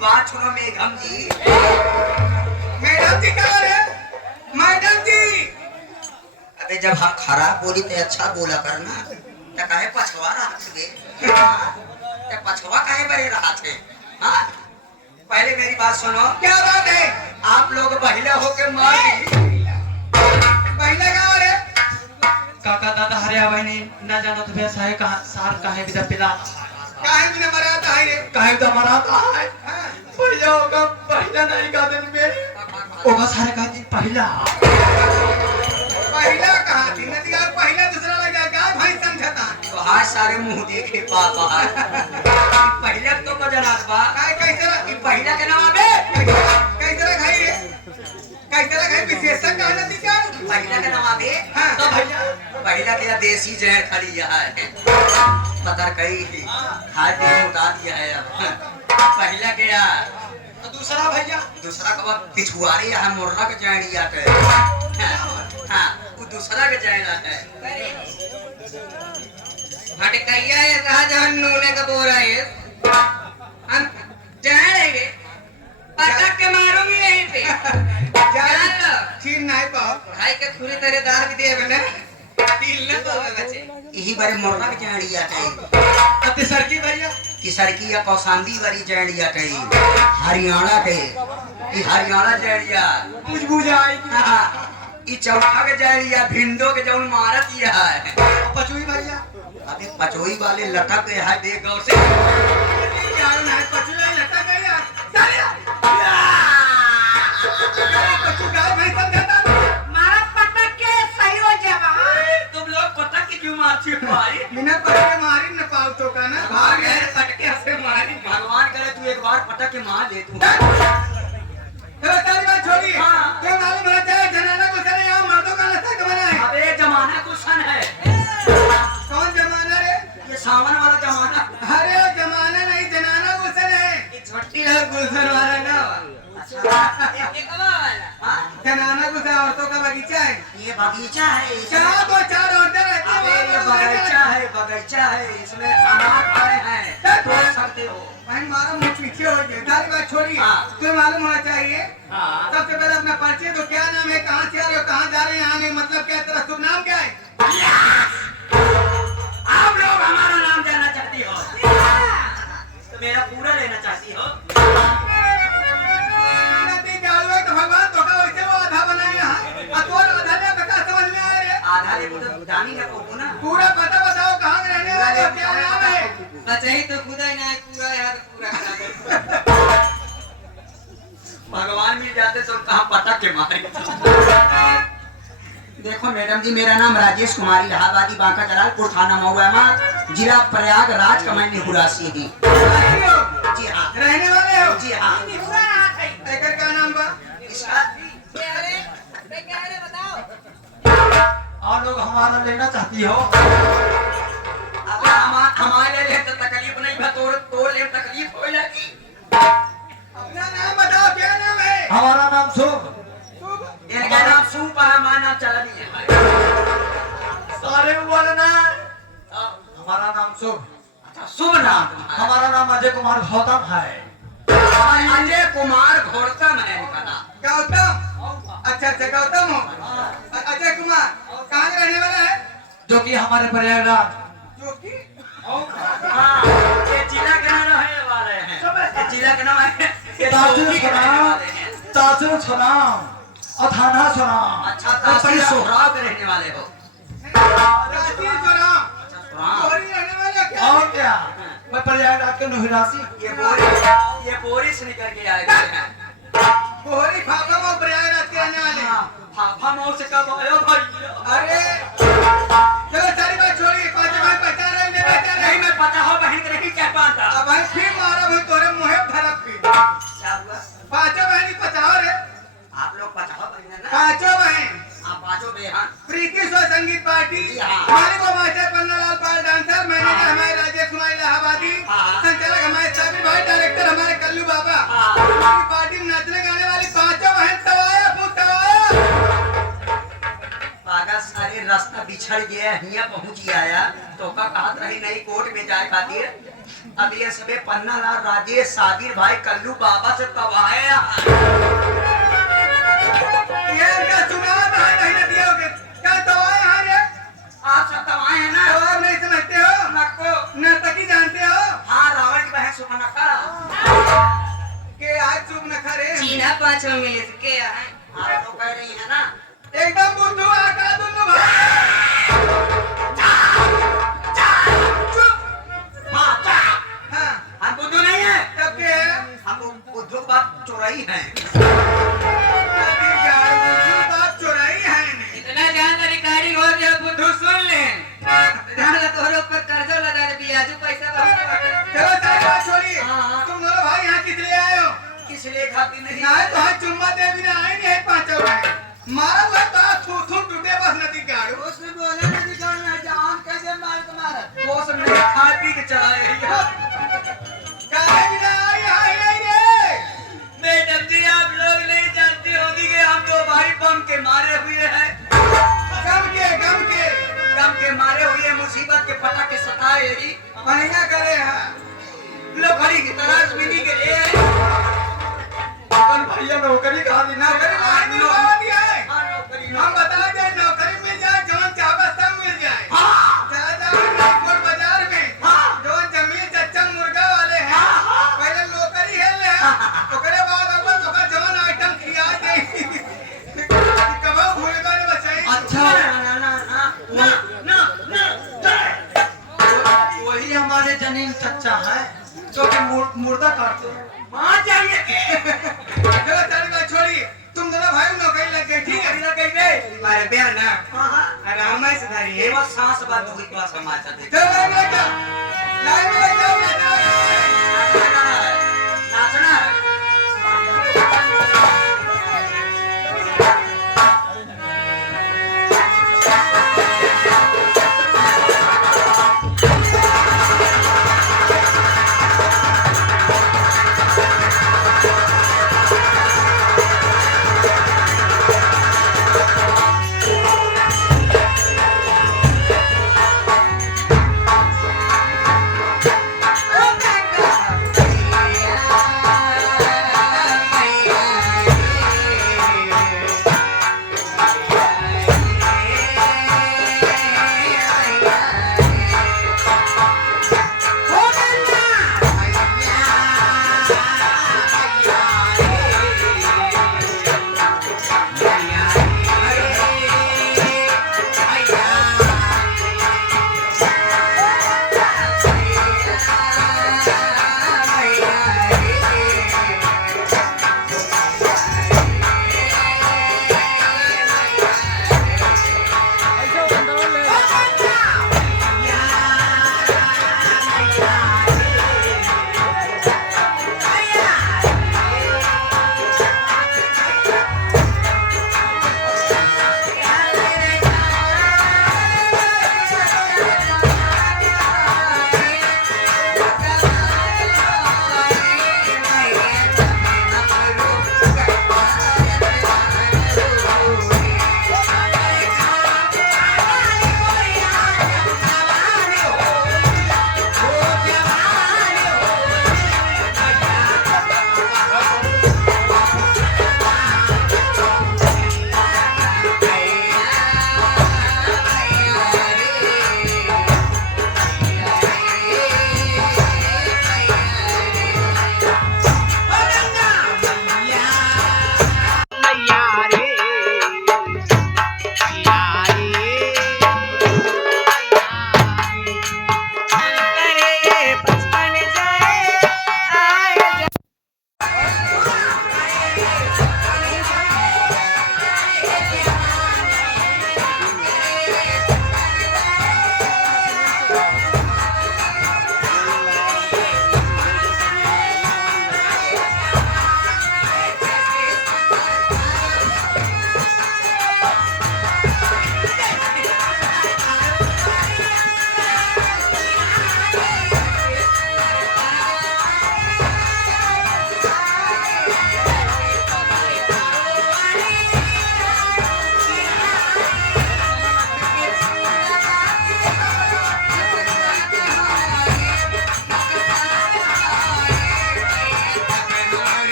बात सुनो मेघम जी। मैडम जी क्या है? मैडम जी अबे जब हम खराब बोली तो अच्छा बोला करना। क्या कहे पछवा रहा थे? क्या पछवा कहे बड़े रहा थे? हाँ? पहले मेरी बात सुनो। क्या बात है? आप लोग महिला होके मार दी। पहले क्या है? काका दादा हरिया बहनी न जानो तो वैसा है कहाँ सार काहे बिदा पिला काहे बिना मराता है रे? काहे बिदा मराता है हाँ। भैया होगा पहला नहीं का दिन में होगा सारे का दिन पहला पहला कहा थी नदी और पहला दूसरा लगा क्या भाई समझता? तो हाथ सारे मुंह देखे पापा। पहले तो मजनात बा। काय कैसे कि पहला के नाम आबे कैसे खाई रे? कैसे खाई विशेषण कहा नदी क्या? पहला के नाम आबे। हाँ। तो भैया पहला के देसी जहर खड़ी है पतर कई हाथ में उतार दिया है। अब पहला के तो दूसरा भैया दूसरा का पिछुआरी है मुर्रा के जहरिया के। हाँ वो दूसरा के जहरा है। हटकैया है राजहन नूने का बोल रहा है हम जाए रहेंगे पटक के मारूंगी यहीं पे जान लो चीन नहीं पाओ भाई के खुरी तेरे दार भी दे बने दिल न पावे बच्चे यही बड़े मुर्रा के जहरिया के अति सरकी भैया की सड़की या कौसाम्बी वाली जहरिया के हरियाणा के ये हरियाणा जहरिया कुछ बुझाई ये चौथा के जहरिया भिंडो के जौन मारत ये है। पचुई भैया अबे पचोई वाले लटक के है देख गौर से यार ना पचुआ लटा गया चलिए पचु गाय भाई समझता मारा पटक के सही हो जावा तुम लोग पटक के क्यों मारती हो भाई? बिना पटक के मारी न पाओ तो का ना भाग गए पटके से मारी भगवान करे तू एक बार पटक के मार दे तू। चलो सारी बात छोड़ी हाँ। क्या मालूम है चाहे जनाना को सरे यहाँ मर्दों का नशा कमाना है अबे जमाना कुशन है कौन जमाना रे ये सावन वाला जमाना। अरे जमाना नहीं जनाना गुलशन है ये छोटी लहर गुलशन वाला ना। जनाना गुलशन औरतों का बगीचा है ये बगीचा है चार दो चार औरतें रहती अबे ये हैं बगीचा है इसमें अनाज पड़े हैं तोड़ सकते हो। भाई मारा मुंह पीछे हो गए सारी बात छोड़िए हाँ। तुम्हें मालूम होना चाहिए हाँ। सबसे पहले अपना परिचय तो क्या नाम है कहाँ से आ रहे हो कहाँ जा रहे हैं आने मतलब क्या तेरा शुभ नाम क्या है आप लोग हमारा नाम जानना चाहती हो तो मेरा पूरा लेना चाहती हो। नदी चालू है तो भगवान तो का वैसे वो आधा बनाए यहाँ तो आधा ने पता समझ में आए रे आधा ले तो जानी ना को ना पूरा पता बताओ कहाँ के रहने वाले हो क्या नाम है बचाई तो खुदा ही ना है पूरा यार पूरा करा दो भगवान मिल जाते तो कहाँ पटक के मारे। देखो मैडम जी मेरा नाम राजेश कुमार इलाहाबादी बांका जलालपुर थाना महुआ जिला प्रयागराज का मैं निहुरासी ही। जी हाँ रहने वाले हो जी हाँ। एकर का नाम बा इसका आप लोग हमारा लेना चाहती हो अब हमारे लिए तो तकलीफ नहीं है तो ले तकलीफ हो जाएगी। अपना नाम बताओ क्या नाम है हमारा नाम शुभ इनका नाम सूप है हमारा नाम चलनी है। सारे बोलना हमारा नाम शुभ अच्छा शुभ नाम तुम्हारा? हमारा नाम अजय कुमार गौतम है अजय कुमार घोड़तम है इनका नाम। गौतम अच्छा गौतम हो अजय कुमार कहाँ के रहने वाला है जो कि हमारे प्रयागराज जो कि हाँ ये जिला के नाम रहने वाले हैं। ये जिला के नाम है ये ताजुल सोफी के रहने सलाम वाले हैं। ताजुल सलाम अथाना सलाम अच्छा तासी सोहराव के रहने वाले हो। राष्ट्रीय चुनाव अच्छा सोहराव चोरी रहने वाला क्या और क्या मैं प्रयागराज के निहुरासी ये बोरी से निकल के आए गए हैं। कोहरी फाफा वो प्रयागराज के रहने वाले हाँ, फाफा मौत से कब आयो भाई? अरे चलो सारी बात छोड़िए पाँच भाई पहचान रहे नहीं पहचान रहे नहीं मैं पता हो बहन के नहीं कह पाता। अब भाई फिर मारा भाई तोरे मुँह धरप की क्या हुआ? पांचों बहनी पचाओ रे आप लोग पता हो बहन ना? पांचों बहन आप पांचों बेहन प्रीति स्व संगीत पार्टी हाँ। हमारे को मास्टर पन्नालाल पाल डांसर मैनेजर हमारे राजेश कुमार इलाहाबादी हाँ। संचालक हमारे साबिर भाई डायरेक्टर हमारे कल्लू बाबा हाँ। हमारी पार्टी में नाचने गाने वाली पांचों बहन तवाया फूटाया पागल सारे रास्ता बिछड़ गया हिया पहुंच आया तो का कहत रही नहीं कोर्ट में जाए खातिर अब ये सबे पन्ना लाल राजेश साबिर भाई कल्लू बाबा से तवाए ये इनका चुनाव है नहीं ना दिया होगे क्या दवाएं हैं रे आप सब तवाए हैं ना दवा नहीं समझते हो नको न तकी जानते हो हाँ रावण की बहन सुपनखा के आज चुप न खरे चीना पांचों मिले थे क्या है आप तो कह रही है ना एकदम बुद्धू आका दोनों भाई हाँ हाँ हम बुद्धू नहीं है तब के हम बुद्धू की बात चोराई है अभी गाय बुद्धू बात चुराई है नहीं इतना जान रिकॉर्डिंग हो गया बुद्धू सुन ले जान ला तोहरे ऊपर कर्जा लगा दे बियाजू पैसा वापस चलो चाय बात छोड़िए हाँ, हाँ। तुम दोनों भाई यहाँ किस लिए आए हो किस लिए खाती नहीं ना तो है चुम्मा दे बिना आए नहीं है पांचों भाई मारा हुआ तो थू थू टूटे बस नदी गाड़ू उसने बोला नदी गाँव में जान कैसे मार तुम्हारा वो सब नहीं खा पी के चला गया काहे बिना आई हाय हाय रे मैडम जी आप लोग नहीं जानते होगी कि हम दो भाई बम के मारे हुए हैं गम के मारे हुए मुसीबत के फटा के सताए ही महीना करे हैं लोखड़ी की तलाश मिली के लिए अपन भैया नौकरी कहा दी नौकरी मार दी बाबा दिया है हाँ, नौकरी हम बता दे नौकरी मिल जाए जौन चाहबा सब मिल जाए हाँ, चला जाओ नागपुर बाजार में हाँ। जौन जमीन चच्चा मुर्गा वाले हैं हाँ। पहले नौकरी है ले ओकरे बाद अपन ओकर जौन आइटम खिया दे कबा भूल गए बचाई अच्छा ना ना ना ना ना ना वही हमारे जनीन चच्चा है जो कि मुर्दा काटते हैं मां चाहिए चलो चल बात छोड़िए तुम दोनों भाई नौकरी लग गए ठीक है लग गई बे मारे बेर ना हाँ हाँ आराम से सुधारिए ये बस सांस बात हुई बस समाचार देख चलो लाइन में लग जाओ नाचना है नाचना है ओ काका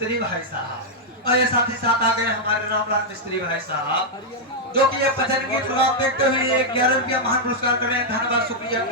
मिस्त्री भाई साहब, और ये साथ ही साथ आ गए हमारे रामलाल मिस्त्री भाई साहब, जो कि ये भजन की फिल्म देखते हुए 11 रुपया महान पुरस्कार कर रहे हैं। धन्यवाद, शुक्रिया।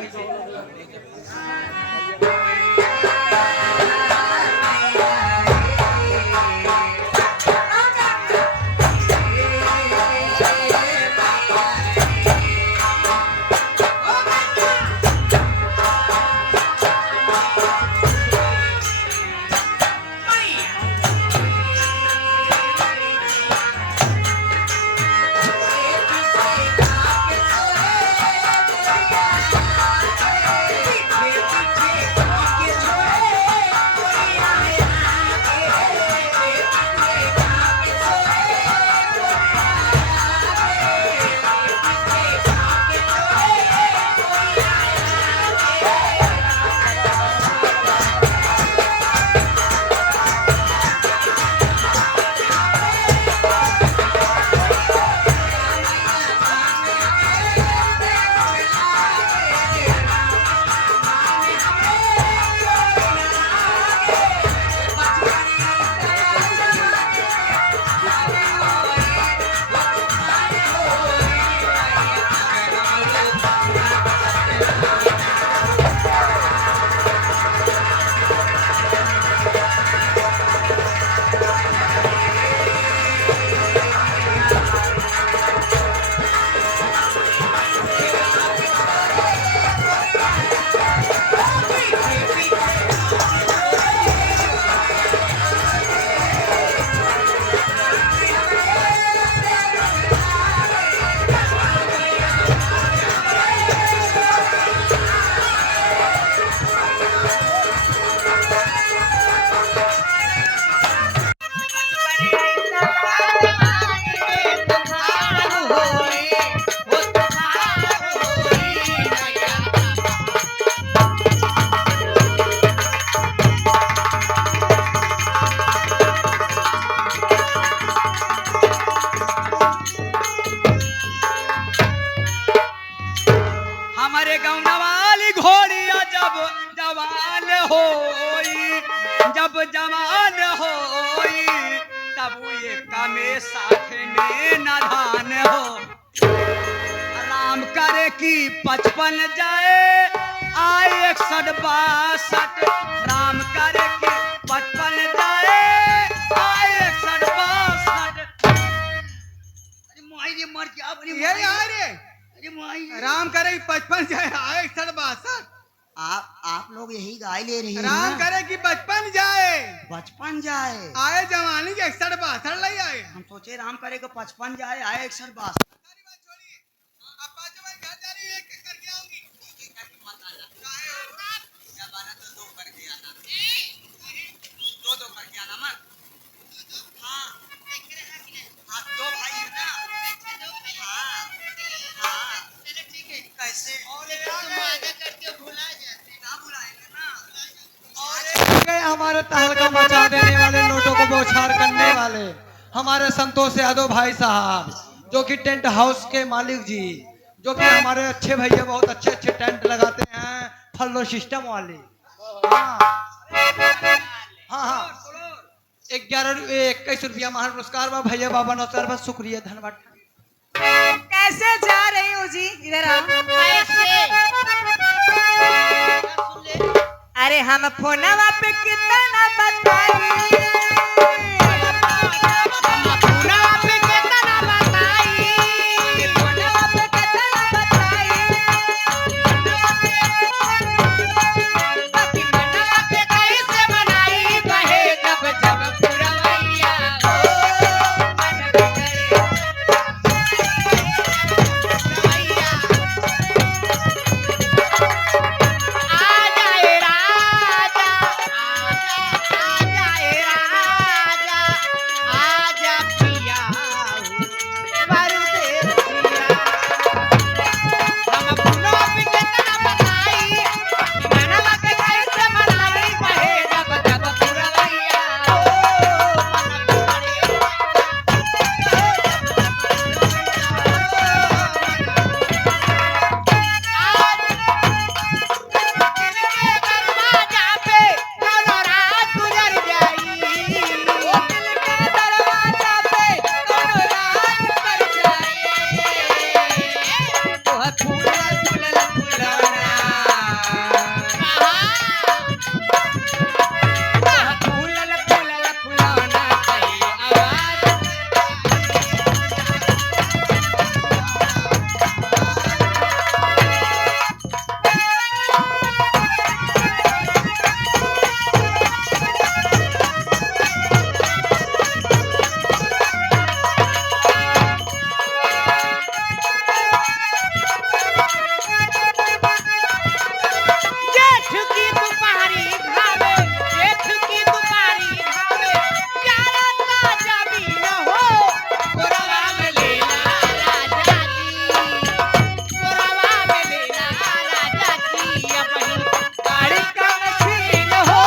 हमारे गाँव वाली घोड़िया जब जवान होई, जब जवान होई, तब ये कमे साथ में नादान हो। राम करे कि 55 जाए आए 61 राम करे कि 55 जाए आए 61। अरे माई रे मर गया अपनी ये यार रे अरे माई राम करे 55 जाए आए 61। आप लोग यही गाय ले रही हैं राम ना? करे कि 55 जाए 55 जाए आए जवानी के 61 ले आए। हम सोचे राम करे को 55 जाए आए 61। सारी बात छोड़िए, अब पांचों भाई घर जा रही है, एक करके आऊंगी। काहे हो? दो करके आना मत। हाँ हाँ, दो भाई है ना। हाँ हाँ, कैसे ना बुलाएंगे ना। गए हमारे तहलका मचा देने वाले, नोटों को बौछार करने वाले हमारे संतोष यादव भाई साहब, जो कि टेंट हाउस के मालिक जी, जो कि हमारे अच्छे भैया बहुत अच्छे अच्छे टेंट लगाते हैं, फल्लो सिस्टम वाले। हाँ हाँ, 21 रुपया महान पुरस्कार बा भैया बाबा नौसर, बस शुक्रिया, धन्यवाद। कैसे जा रही हूँ जी? इधर आओ। अरे हम फोनवा पे कितना बताई, फोनवा पे कितना बताई, फोनवा पे कितना बताई, बाकी मनवा पे कैसे मनाई, कहे जब जब पुरवैया हो मन बिगड़े पुरवैया। आ जाए राजा, आ जाए राजा, फूलल फूलल फुलौना फूलल फूलल फुलौना कहियो आवाज जेठ की दुपहरी घावे जेठ की दुपहरी घावे प्यारा ताजा बीन हो कोरवा में लेला राजा की कोरवा में लेला राजा की अपनी गाड़ी का मशीन हो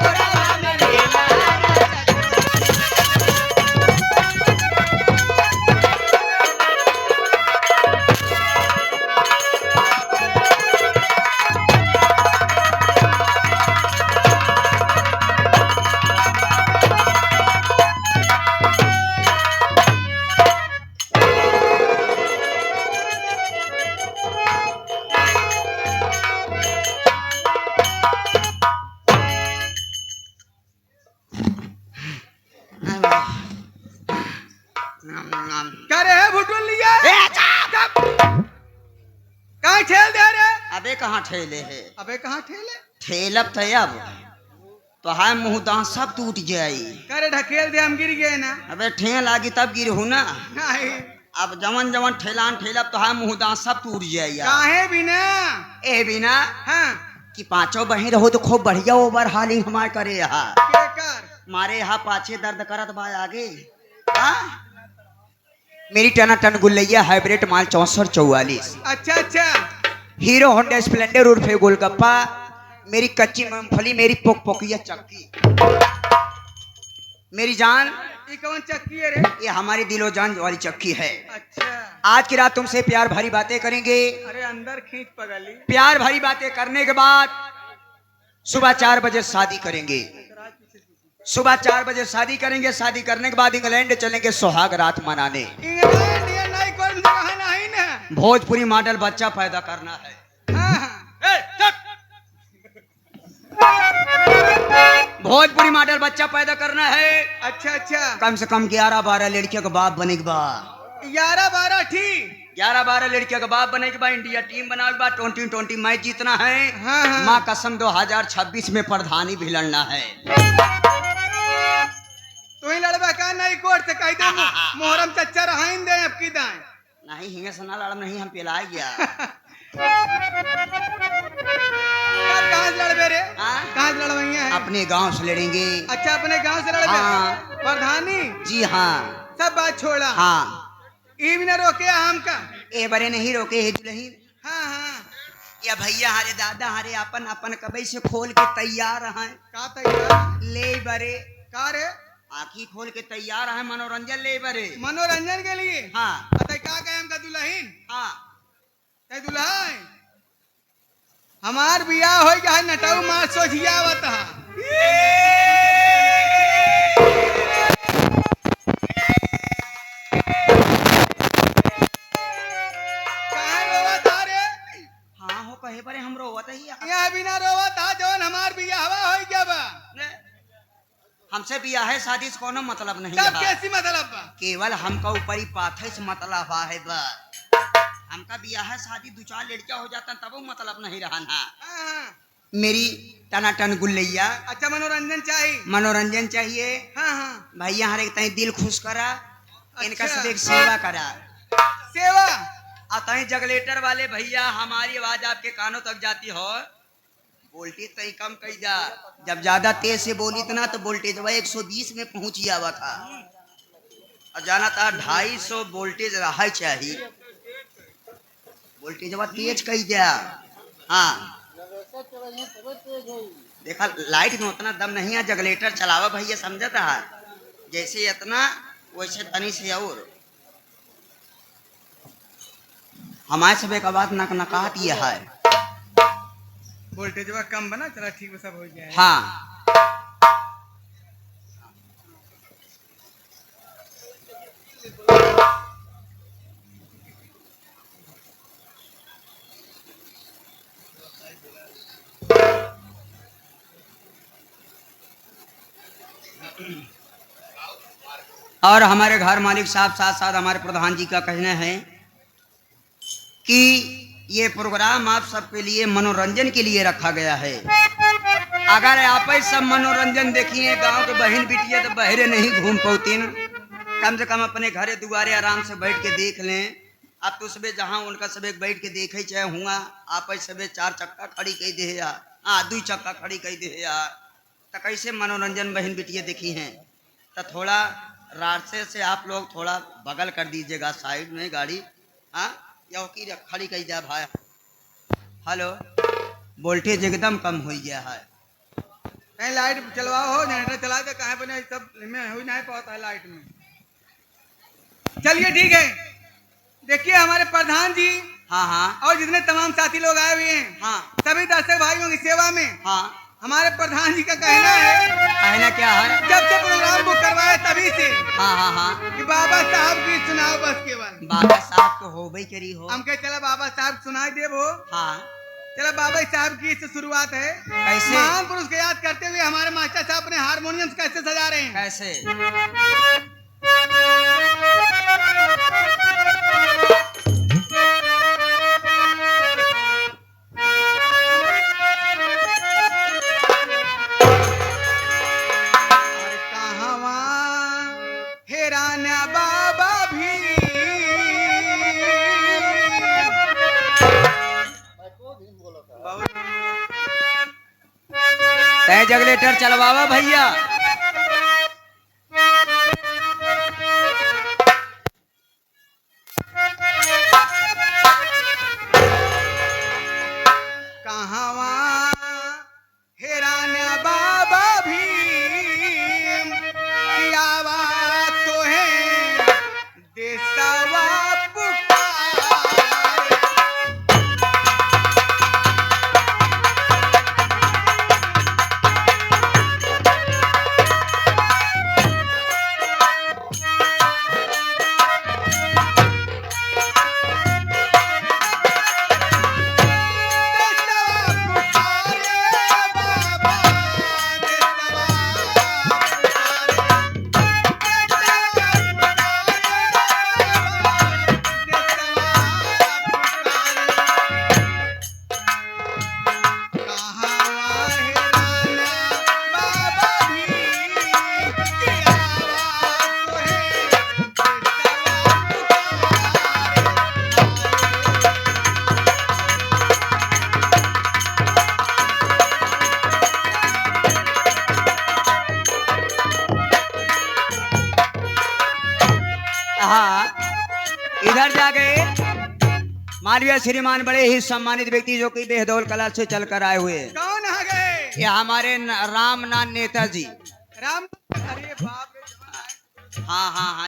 कोरवा में लेला राजा क्या रे भुटुल लिया कहाँ ठेल दे रे? अबे कहाँ ठेले है अबे कहाँ ठेले? ठेलब तो अब तो हाय मुंह दांत सब टूट जाई। करे ढकेल दे हम गिर गए ना। अबे ठेल लागी तब गिर हूँ ना। नहीं अब जवन जवन ठेलान ठेलब तो हाय मुंह दांत सब टूट जाई यार। काहे बिना? ए बिना हाँ कि पांचों बहन रहो तो खूब बढ़िया ओवर हालिंग हमार करे यहाँ के कर मारे यहाँ पाछे दर्द करत बा आगे। हाँ मेरी टना टन गुल्लैया हाइब्रिड माल 6444 अच्छा अच्छा हीरो होंडा स्प्लेंडर उर्फे गोलगप्पा मेरी कच्ची मूंगफली मेरी पोक पोकिया चक्की मेरी जान ये कौन चक्की है रे? ये हमारी दिलो जान वाली चक्की है। अच्छा आज की रात तुमसे प्यार भरी बातें करेंगे। अरे अंदर खींच पगली। प्यार भरी बातें करने के बाद सुबह 4 बजे शादी करेंगे। सुबह 4 बजे शादी करेंगे। शादी करने के बाद इंग्लैंड चलेंगे सुहाग रात मनाने। इंग्लैंड ये नहीं कोई जगह नहीं ना। भोजपुरी मॉडल बच्चा पैदा करना है। हाँ हाँ भोजपुरी मॉडल बच्चा पैदा करना है। अच्छा अच्छा कम से कम 11-12 लड़कियों का बाप बने के बाद 11-12 ठीक 11-12 लड़कियों का बाप बने के बाद इंडिया टीम बनाने के बाद 2020 मैच जीतना है। हाँ, हाँ। माँ कसम 2026 में प्रधानी भी लड़ना है। तू ही लड़बा का नहीं कोर्ट से कह दे मोहरम चच्चा रहाइन दे अब की दाएं नहीं हिंगे सना लड़म नहीं हम पिला गया। कहाँ से लड़बे रे? हाँ? कहाँ से लड़वैया है? अपने गांव से लड़ेंगे। अच्छा अपने गांव से लड़बे? हाँ। प्रधानी जी हाँ सब बात छोड़ा। हाँ ये भी ना रोके हम का। ए बरे नहीं रोके है दुल्हीन। हाँ हाँ या भैया हरे दादा हरे अपन अपन कबई से खोल के तैयार हैं। का तैयार ले बरे का रे? आँखी खोल के तैयार है मनोरंजन ले बरे। मनोरंजन के लिए। हाँ अतः का कहे हमका दुल्हीन हाँ ते दुल्हन हमार बियाह हो गया नटाऊ मार सोझिया बता काहे रोवत हा रे? हाँ हो कहे बरे हम रोवत ही यहाँ बिना रोवत हा जवन हमार बियाह हो गया बा। हमसे बिया है शादी से कोनो मतलब नहीं तब रहा। कैसी मतलब बा? केवल हमका ऊपर ही पाथे से मतलब है बस। हमका बिया है शादी 2-4 लड़कियां हो जाता तब मतलब नहीं रहा ना। हाँ, हाँ। मेरी टनाटन गुल्लैया अच्छा मनोरंजन चाहिए। मनोरंजन चाहिए। हाँ हाँ भैया हर एक तई दिल खुश करा। इनका अच्छा। सब एक सेवा करा। सेवा अतई जगलेटर वाले भैया हमारी आवाज आपके कानों तक जाती हो वोल्टेज तई कम कई जा। जब ज्यादा तेज से बोली इतना तो वोल्टेज 120 में पहुंच जावा था और जाना था 250 वोल्टेज रहा चाहिए। वोल्टेज तेज कई जा। हाँ देखा लाइट में उतना दम नहीं है। जगलेटर चलावा भैया समझता है जैसे इतना वैसे तनी से और हमारे सब एक आवाज नका दिया है। वोल्टेज कम बना चला ठीक सब हो जाए। हाँ और हमारे घर मालिक साहब साथ साथ हमारे प्रधान जी का कहना है कि ये प्रोग्राम आप सबके लिए मनोरंजन के लिए रखा गया है। अगर आप ही सब मनोरंजन देखिए गांव के बहन बिटिया तो बहरे नहीं घूम पौतीन, कम से कम अपने घरे दुआरे आराम से बैठ के देख लें। अब तो सबे जहाँ उनका सबे बैठ के देखे चाहे हुआ आप ही सबे 4 चक्का खड़ी कही दे यार, 2 चक्का खड़ी कही दे यार, तो कैसे मनोरंजन बहन बिटिया देखी हैं। तो थोड़ा रास्ते से आप लोग थोड़ा बगल कर दीजिएगा साइड में गाड़ी, हाँ या खड़ी कही जाए भाई। हेलो, वोल्टेज एकदम कम हो गया है। कहीं लाइट चलवाओ हो, जनरेटर चला दे, कहाँ बने सब में हो नहीं पाता है लाइट में। चलिए ठीक है, देखिए हमारे प्रधान जी हाँ हाँ और जितने तमाम साथी लोग आए हुए हैं, हाँ सभी दर्शक भाइयों की सेवा में हाँ, हमारे प्रधान जी का कहना है, कहना क्या है? जब से प्रोग्राम बुक करवाए तभी से हाँ हाँ हाँ, कि बाबा साहब की सुनाओ बस केवल। बाबा साहब तो हो भाई करी हो। हम कहे चला बाबा साहब सुनाई दे वो। हाँ चला बाबा साहब की इससे शुरुआत है। कैसे? महान पुरुष को याद करते हुए हमारे मास्टर साहब अपने हारमोनियम कैसे सजा रहे हैं। कैसे? और कहवा हेराना बाबा भी तय जगलेटर चलवावा भैया। कहवा हेराना बाबा भी की आवाज तो है देशवा पुकार। हाँ, इधर जा गए मानवीय श्रीमान बड़े ही सम्मानित व्यक्ति जो कि बेहदौल कला से चलकर आए हुए हैं। कौन आ गए? ये हमारे रामनाथ नेताजी। राम, अरे बाप रे। हाँ हाँ हाँ,